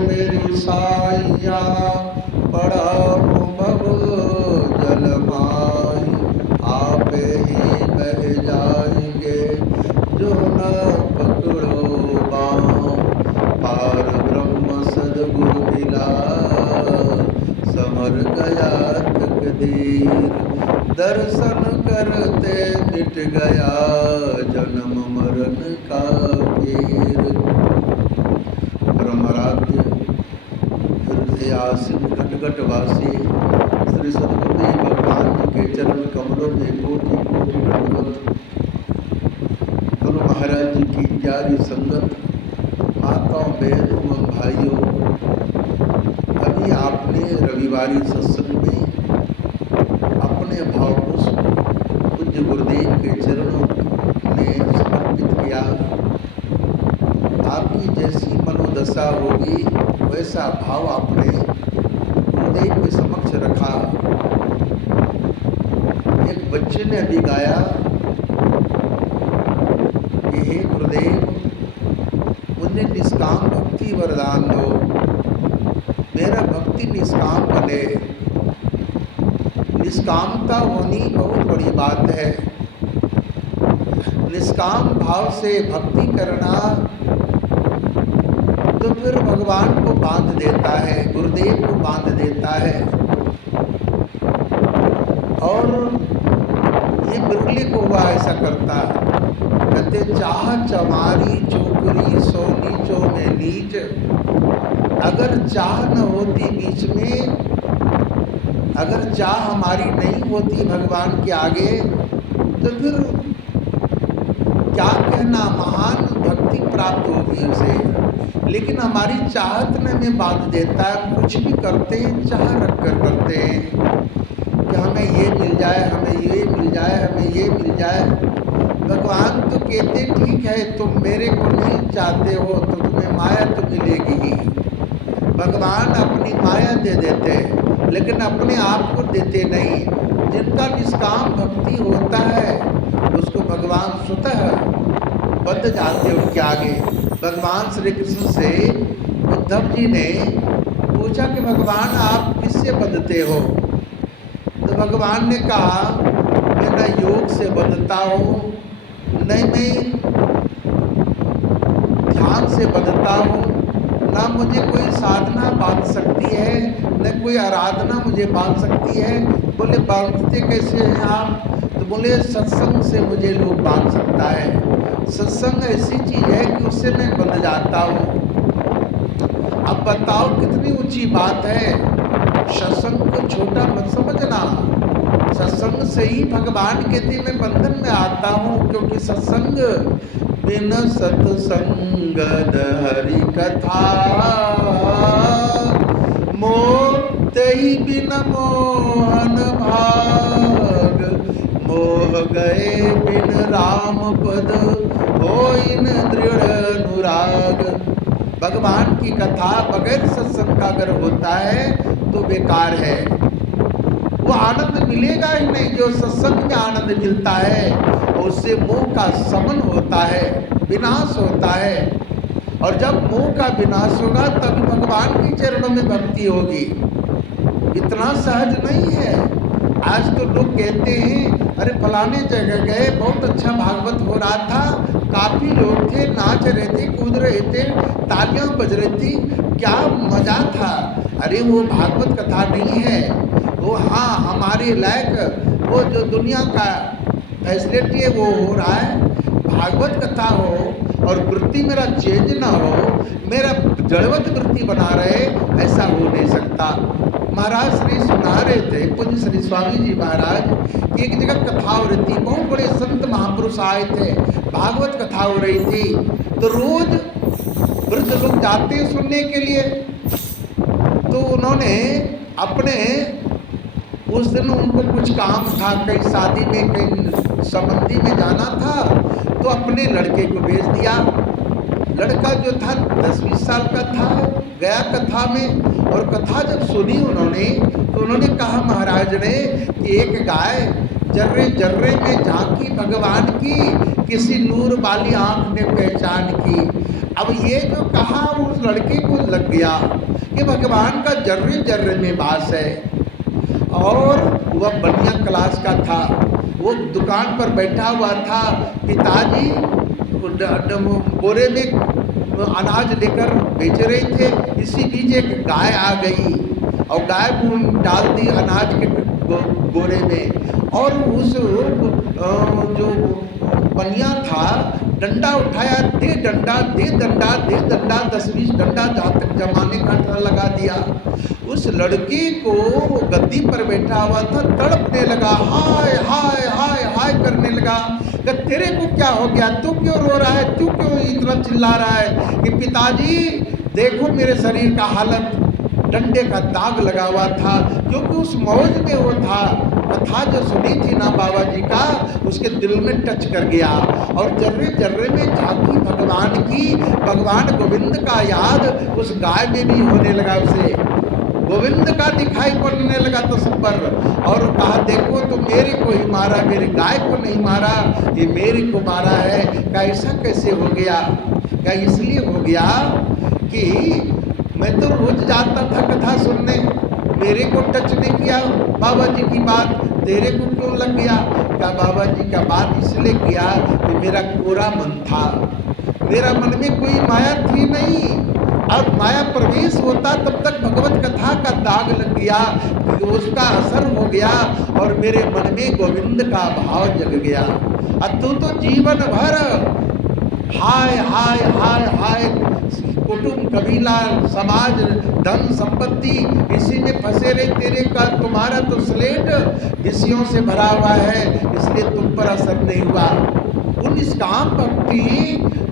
मेरी साइया पड़ाओ भव जल माई, आपे ही बह जाएंगे जो न पकड़ो बाँव। पार ब्रह्म सद्गुरु मिला, समर गया तकदीर। दर्शन करते मिट गया जन्म मरण का पीर। परमराध्य हृदयासीन घटघटवासी श्री सद्गुरुदेव भगवान जी के चरण कमलों में कोटि कोटि दंडवत। गुरु महाराज जी की प्यारी संगत, माताओं बहनों एवं भाइयों, अभी आपने रविवारी सत्संग में अपने भावपुष्प पूज्य गुरुदेव के चरणों में समर्पित किया। आपकी जैसी मनोदशा होगी वैसा भाव आपने गुरुदेव के समक्ष रखा। एक बच्चे ने अभी गाया कि हे गुरुदेव, मुझे निष्काम भक्ति वरदान दो, मेरा भक्ति निष्काम बने। निष्कामता होनी बहुत बड़ी बात है। निष्काम भाव से भक्ति करना तो फिर भगवान को बांध देता है, गुरुदेव को बांध देता है। और ये बिरले को हुआ ऐसा करता। कहते चाह चमारी चोकरी सो नीचो में नीच। अगर चाह न होती बीच में, अगर चाह हमारी नहीं होती भगवान के आगे, तो फिर क्या कहना, महान भक्ति प्राप्त होगी उसे। लेकिन हमारी चाहत ने हमें बांध देता है। कुछ भी करते हैं चाह रख कर करते हैं कि हमें ये मिल जाए, हमें ये मिल जाए, हमें ये मिल जाए। भगवान तो कहते ठीक है, तुम मेरे को नहीं चाहते हो तो तुम्हें माया तो मिलेगी ही। भगवान अपनी माया दे देते हैं लेकिन अपने आप को देते नहीं। जिनका निष्काम भक्ति होता है उसको भगवान स्वतः बंध जाते उनके आगे। भगवान श्री कृष्ण से उद्धव जी ने पूछा कि भगवान आप किससे बंधते हो? तो भगवान ने कहा मैं न योग से बंधता हूँ, न मैं ध्यान से बंधता हूँ, ना मुझे कोई साधना बांध सकती है, न कोई आराधना मुझे बांध सकती है। बोले बांधते कैसे हैं आप? तो बोले सत्संग से मुझे लोग बांध सकता है। सत्संग ऐसी चीज़ है कि उससे मैं बंध जाता हूँ। अब बताओ कितनी ऊंची बात है। सत्संग को छोटा मत समझना। सत्संग से ही भगवान कहते मैं बंधन में आता हूँ, क्योंकि सत्संग बिन सत्संगद हरि कथा, मोहि बिन मोहन भाग। मोह गए बिन राम पद, होइन दृढ़ अनुराग। भगवान की कथा बगैर सत्संग का अगर होता है तो बेकार है। वो आनंद मिलेगा ही नहीं जो सत्संग में आनंद मिलता है। उससे मोह का समन होता है, विनाश होता है। और जब मोह का विनाश होगा तभी भगवान के चरणों में भक्ति होगी। इतना सहज नहीं है। आज तो लोग कहते हैं अरे फलाने जगह गए, बहुत अच्छा भागवत हो रहा था, काफ़ी लोग थे, नाच रहे थे, कूद रहे थे, तालियां बज रही थी, क्या मज़ा था। अरे वो भागवत कथा नहीं है वो। हाँ, हमारे लायक वो जो दुनिया का फैसिलिटी है वो हो रहा है। भागवत कथा हो और वृत्ति मेरा चेंज ना हो, मेरा जड़वत वृत्ति बना रहे, ऐसा हो नहीं सकता। महाराज श्री सुना रहे थे, पूज्य श्री स्वामी जी महाराज की एक जगह कथा हो रही थी। बहुत बड़े संत महापुरुष आए थे, भागवत कथा हो रही थी। तो रोज वृद्ध लोग जाते हैं सुनने के लिए। तो उन्होंने अपने उस दिन उनको कुछ काम था, कहीं शादी में, कहीं संबंधी में जाना था, तो अपने लड़के को भेज दिया। लड़का जो था 10-20 साल का था, गया कथा में। और कथा जब सुनी उन्होंने तो उन्होंने कहा महाराज ने कि एक गाय जर्रे जर्रे में झांकी भगवान की, किसी नूर वाली आँख ने पहचान की। अब ये जो कहा उस लड़के को लग गया कि भगवान का जर्रे जर्रे में वास है। और वह बढ़िया क्लास का था, वो दुकान पर बैठा हुआ था। पिताजी बोरे में अनाज लेकर बेच रहे थे। इसी बीच एक गाय आ गई और गाय डाल दी अनाज के बोरे में। और उस जो बनिया था डंडा उठाया, दे डंडा दे डंडा दे डंडा, 10-20 डंडा जहाँ तक जमाने का लगा दिया। उस लड़के को गद्दी पर बैठा हुआ था, तड़पने लगा, हाय हाय हाय हाय करने लगा कि तेरे को क्या हो गया, तू क्यों रो रहा है, तू क्यों इतना चिल्ला रहा है। कि पिताजी देखो मेरे शरीर का हालत, डंडे का दाग लगा हुआ था। क्योंकि उस मौज में वो था, कथा जो सुनी थी ना बाबा जी का, उसके दिल में टच कर गया। और जर्रे जर्रे में झांकी भगवान की, भगवान गोविंद का याद उस गाय में भी होने लगा। उसे गोविंद का दिखाई पड़ने लगा तो सब पर। और कहा देखो तो मेरे को ही मारा, मेरी गाय को नहीं मारा, ये मेरे को मारा है। क्या ऐसा कैसे हो गया? क्या इसलिए हो गया कि मैं तो रोज जाता था कथा सुनने, मेरे को टच नहीं किया बाबा जी की बात, तेरे को क्यों लग गया? क्या बाबा जी का बात इसलिए किया कि मेरा कोरा मन था, मेरा मन में कोई माया थी नहीं। और माया प्रवेश होता तब तक भगवत कथा का दाग लग गया, उसका असर हो गया और मेरे मन में गोविंद का भाव जग गया। और तू तो जीवन भर हाय हाय हाय हाय, कुटुंब कबीला समाज धन संपत्ति इसी में फंसे रहे, तेरे का तुम्हारा तो स्लेट विषयों से भरा हुआ है, इसलिए तुम पर असर नहीं हुआ। उन निष्काम भक्ति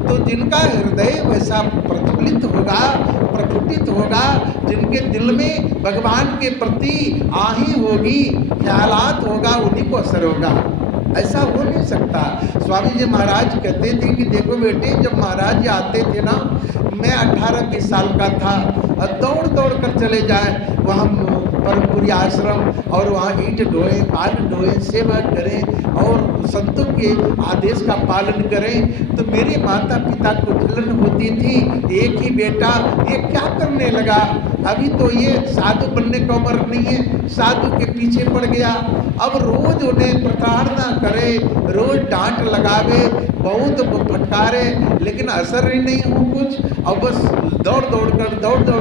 तो जिनका हृदय वैसा प्रज्वलित होगा, प्रफुल्लित होगा, जिनके दिल में भगवान के प्रति आही होगी, ख्यालात होगा, उन्हीं को असर होगा। ऐसा हो नहीं सकता। स्वामी जी महाराज कहते थे कि देखो बेटे, जब महाराज जी आते थे ना, मैं 18-20 साल का था और दौड़ दौड़ कर चले जाए वहाँ परमपुरी आश्रम, और वहाँ ईंट ढोएं, पाल ढोएं, सेवा करें और संतों के आदेश का पालन करें। तो मेरे माता पिता को जलन होती थी, एक ही बेटा ये क्या करने लगा, अभी तो ये साधु बनने का उम्र नहीं है, साधु के पीछे पड़ गया। अब रोज उन्हें प्रताड़ना करे, रोज डांट लगावे, बहुत फटकारे, लेकिन असर ही नहीं हो कुछ। अब बस दौड़ दौड़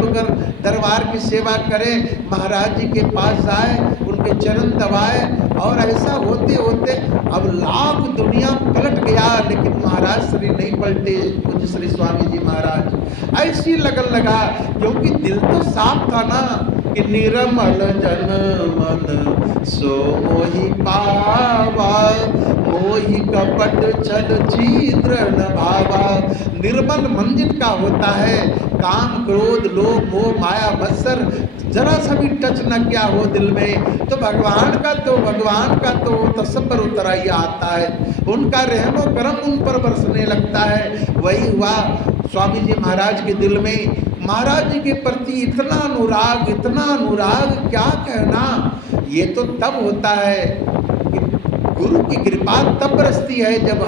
कर दरबार की सेवा करे, महाराज जी के पास जाए, उनके चरण दबाए। और ऐसा होते होते अब लाख दुनिया पलट गया, लेकिन महाराज श्री नहीं पलटे, पूज्य श्री स्वामी जी महाराज। ऐसी लगन लगा, क्योंकि दिल तो साफ था ना कि निर्मल जन मन सो मोहि पावा, मोहि कपट छल छिद्र न भावा। निर्मल मन जिनका होता है, काम क्रोध लोभ मोह माया मत्सर जरा सा भी टच न किया हो दिल में, तो भगवान का तो तसब्बर उतर ही आता है, उनका रहमो करम उन पर बरसने लगता है। वही हुआ स्वामी जी महाराज के दिल में, महाराज जी के प्रति इतना अनुराग क्या कहना। ये तो तब होता है कि गुरु की कृपा तब बरसती है जब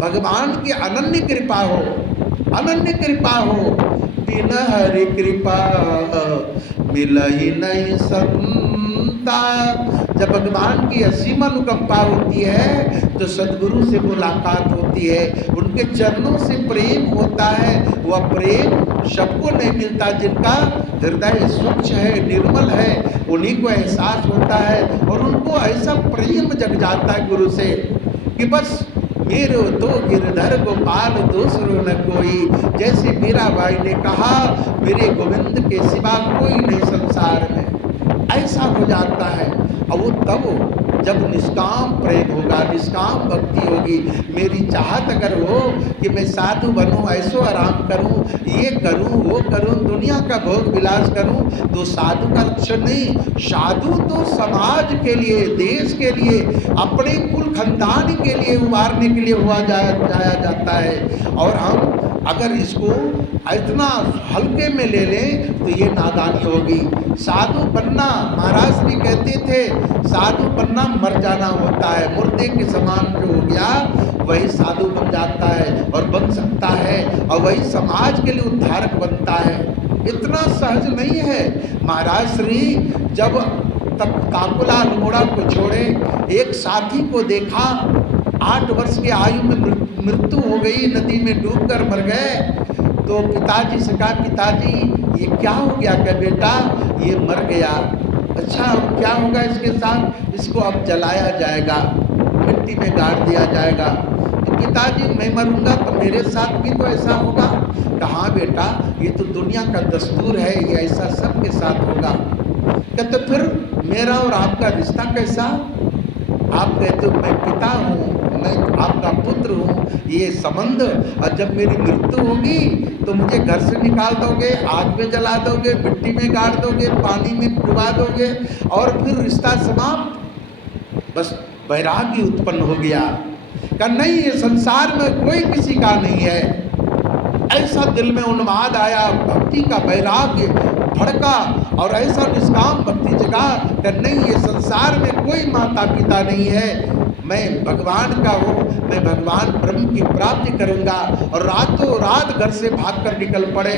भगवान की अनन्य कृपा हो। बिन हरि कृपा मिलहि नहीं संता। जब भगवान की असीम अनुकंपा होती है तो सदगुरु से मुलाकात होती है, उनके चरणों से प्रेम होता है। वह प्रेम सबको नहीं मिलता, जिनका हृदय स्वच्छ है, निर्मल है, उन्हीं को एहसास होता है। और उनको ऐसा प्रेम जग जाता है गुरु से कि बस मेरो तो गिरधर गोपाल दूसरो न कोई। जैसे मीरा बाई ने कहा, मेरे गोविंद के सिवा कोई नहीं संसार में, ऐसा हो जाता है। और वो तब जब निष्काम प्रेम होगा, निष्काम भक्ति होगी। मेरी चाहत अगर हो कि मैं साधु बनूं, ऐसो आराम करूं, ये करूं वो करूं, दुनिया का भोग विलास करूं, तो साधु का लक्षण नहीं। साधु तो समाज के लिए, देश के लिए, अपने कुल खानदान के लिए उबारने के लिए हुआ जाया जाता है। और हम अगर इसको इतना हल्के में ले लें तो ये नादानी होगी। साधु बनना, महाराज श्री कहते थे, साधु बनना मर जाना होता है। मुर्दे के समान जो हो गया वही साधु बन जाता है और बन सकता है, और वही समाज के लिए उद्धारक बनता है। इतना सहज नहीं है। महाराज श्री जब तक काकुला अल्मोड़ा को छोड़े, एक साथी को देखा, 8 वर्ष की आयु में मृत्यु हो गई, नदी में डूबकर मर गए। तो पिताजी से कहा, पिताजी ये क्या हो गया? क्या बेटा ये मर गया। अच्छा क्या होगा इसके साथ? इसको अब जलाया जाएगा, मिट्टी में गाड़ दिया जाएगा। तो पिताजी मैं मरूंगा तो मेरे साथ भी तो ऐसा होगा? कहा बेटा ये तो दुनिया का दस्तूर है, ये ऐसा सबके साथ होगा। कहते फिर मेरा और आपका रिश्ता कैसा? आप कहते हो मैं पिता हूँ, मैं आपका पुत्र हूँ, ये संबंध, और जब मेरी मृत्यु होगी तो मुझे घर से निकाल दोगे, आग में जला दोगे, मिट्टी में गाड़ दोगे, पानी में डुबा दोगे, और फिर रिश्ता समाप्त। बस वैराग्य उत्पन्न हो गया। कहा नहीं, ये संसार में कोई किसी का नहीं है। ऐसा दिल में उन्माद आया, भक्ति का वैराग्य भड़का, और ऐसा निष्काम भक्ति जगा कि नहीं, ये संसार में कोई माता पिता नहीं है, मैं भगवान का हूँ, मैं भगवान ब्रह्म की प्राप्ति करूँगा। और रातों रात घर से भागकर निकल पड़े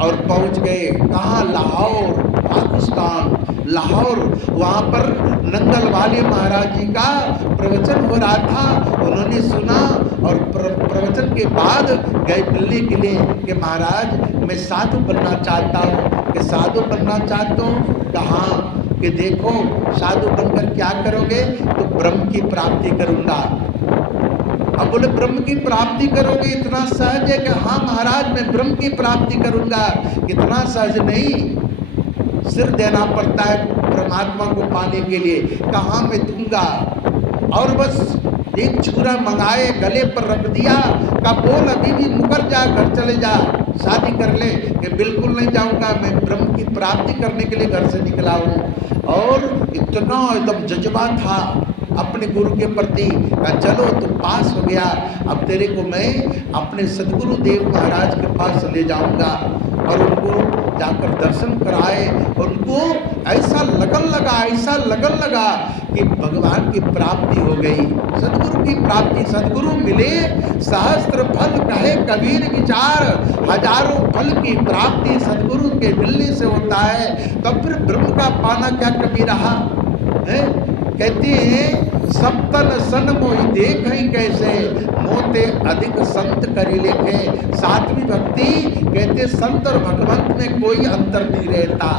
और पहुँच गए कहाँ? लाहौर, पाकिस्तान, लाहौर। वहाँ पर नंगल वाले महाराज जी का प्रवचन हो रहा था, उन्होंने सुना और प्रवचन के बाद गए मिलने के लिए कि महाराज मैं साधु बनना चाहता हूँ। कि साधु बनना चाहता हूँ? कहाँ? कि देखो साधु बनकर क्या करोगे? तो ब्रह्म की प्राप्ति करूँगा। अब बोले ब्रह्म की प्राप्ति करोगे? इतना सहज है कि हाँ महाराज मैं ब्रह्म की प्राप्ति करूँगा। इतना सहज नहीं, सिर देना पड़ता है परमात्मा को पाने के लिए। कहाँ मैं दूंगा? और बस एक छुरा मंगाए, गले पर रख दिया, का बोल अभी भी मुकर जा, घर चले जा, शादी कर ले। कि बिल्कुल नहीं जाऊंगा, मैं ब्रह्म की प्राप्ति करने के लिए घर से निकला हूँ। और इतना एकदम जज्बा था अपने गुरु के प्रति। चलो तुम पास हो गया, अब तेरे को मैं अपने सदगुरु देव महाराज के पास ले जाऊंगा। और उनको जाकर दर्शन कराए, उनको ऐसा लगन लगा, ऐसा लगन लगा कि भगवान की प्राप्ति हो गई, सदगुरु की प्राप्ति। सदगुरु मिले सहस्त्र फल कहे कबीर विचार, हजारों फल की प्राप्ति सदगुरु के मिलने से होता है। तब फिर ब्रह्म का पाना क्या कभी रहा है? कहते हैं सप्तन सन मोहि देखहि कैसे, मोते अधिक संत करी लेखे। सातवीं भक्ति कहते संत और भगवंत में कोई अंतर नहीं रहता।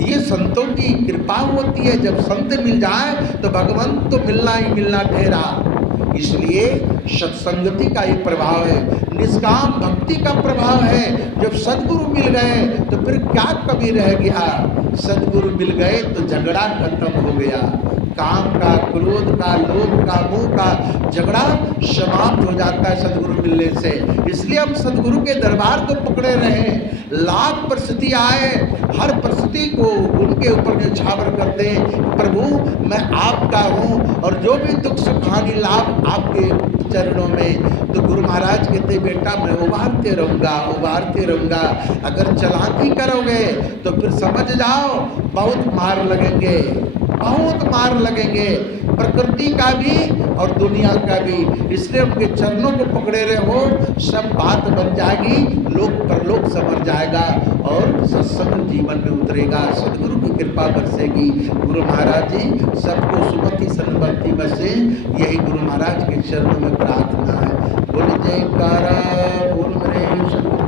ये संतों की कृपा होती है, जब संत मिल जाए तो भगवंत तो मिलना ही मिलना ठहरा। इसलिए सत्संगति का ये प्रभाव है, निष्काम भक्ति का प्रभाव है। जब सदगुरु मिल गए तो फिर क्या कमी रह गया? सदगुरु मिल गए तो झगड़ा खत्म हो गया। काम का, क्रोध का, लोभ का, मोह का झगड़ा समाप्त हो जाता है सदगुरु मिलने से। इसलिए हम सदगुरु के दरबार को पकड़े रहे। लाख परिस्थिति आए, हर परिस्थिति को उनके ऊपर न्यौछावर कर दें, प्रभु मैं आपका हूँ और जो भी दुख सुख हानि लाभ आपके चरणों में। तो गुरु महाराज कहते बेटा मैं उबारते रहूँगा, उबारते रहूँगा। अगर चालाकी करोगे तो फिर समझ जाओ बहुत मार लगेंगे, बहुत मार लगेंगे, प्रकृति का भी और दुनिया का भी। इसलिए उनके चरणों को पकड़े रहो, सब बात बन जाएगी, लोक परलोक समझ जाएगा और सत्संग जीवन में उतरेगा, सदगुरु की कृपा बरसेगी। गुरु महाराज जी सबको सुमति सन्मति बसे, यही गुरु महाराज के चरणों में प्रार्थना है। बोल जयकारा, बोल मेरे सदगुरु